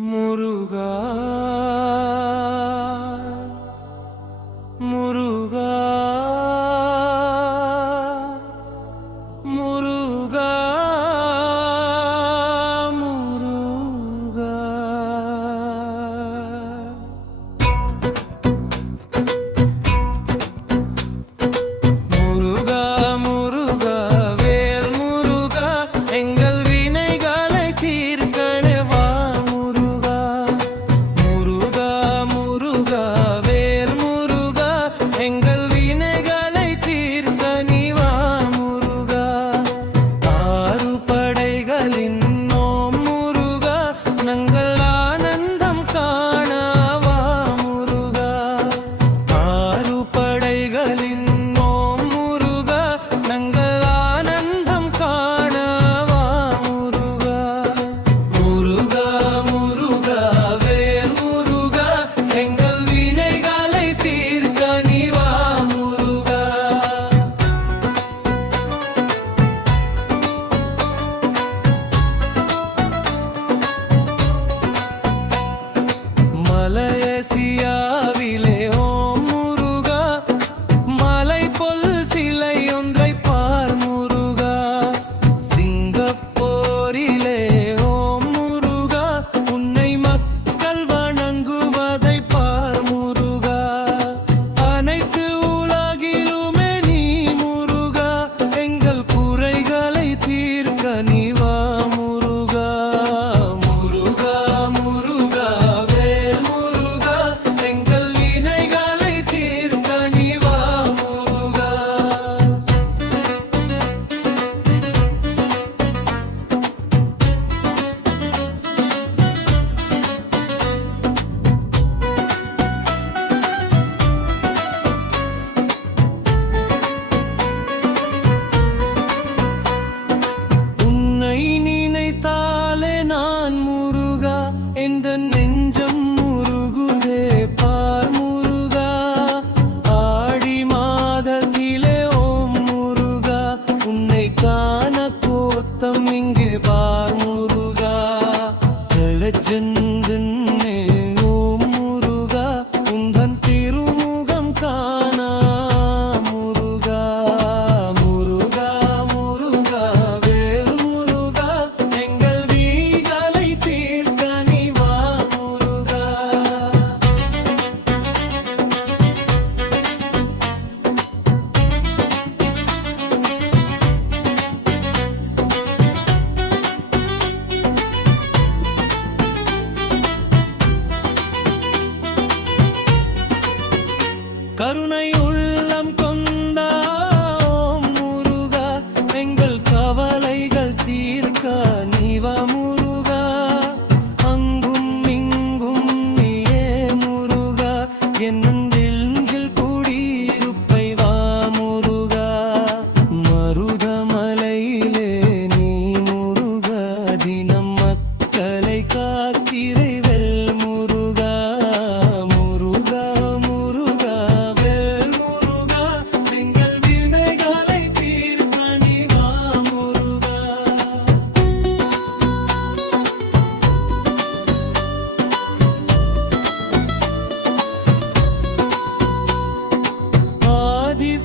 முருகா முருகா முருகா முருகா முருகா முருகா வேல் முருகா எங்கள் வினைகளை தீர்க்கவே வா முருகா முருகா முருகா வேல் முருகா எங்கள் வினைகளை தீர்க்க நீ வா முருகா ஆறு படைகளின் ஓம் முருகா நாங்கள் ஆனந்தம் காண வா முருகா ஆறு படைகளின் மலையசியாவிலே ஓம் முருகா மலை பொல் சிலை ஒன்றை பார் முருகா சிங்கப்பூரிலே ஓம் முருகா உன்னை மக்கள் வணங்குவதை பார் முருகா அனைத்து உலகிலுமே நீ முருகா எங்கள் குறைகளை தீர்க்க நீ வா முருகா முருகா முருகா இந்த நெஞ்சம் முருகுதே பார் முருகா ஆடி மாதத்திலே ஓம் முருகா உன்னை காண கோத்தம் இங்கே பார் முருகா ஜென்தன்னே ஓம் முருகா உந்தன் திருமுகம் காண முருகா முருகா முருகா வேல் முருகா எங்கள் வீகளை தீர்க்க கருணை உள்ளம் கொண்ட ஓம் முருகா எங்கள் கவலைகள் தீர்க்க நீ வா முருகா அங்கும் இங்கும் நீயே முருகா என்னும் தில்கில் குடியிருப்பை வா முருகா மருதமலையிலே நீ முருகா தினம் மக்களை காத்திரை வெல் முருகா முருகா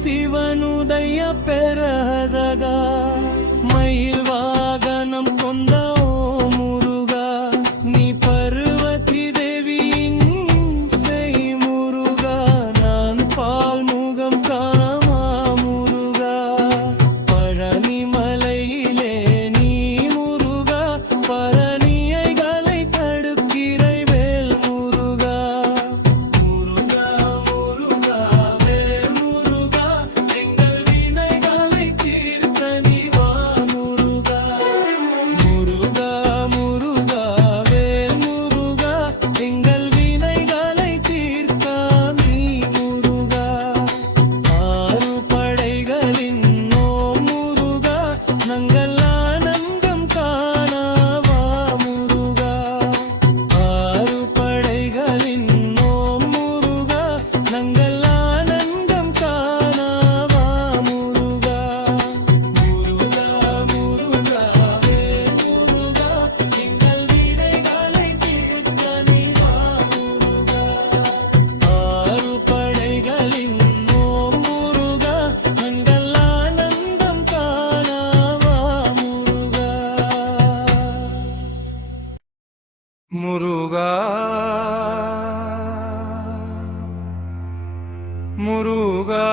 சிவனுடைய பெறதக மயில் வாகனம் கொண்ட ஓ முருகா நீ பரு முருகா முருகா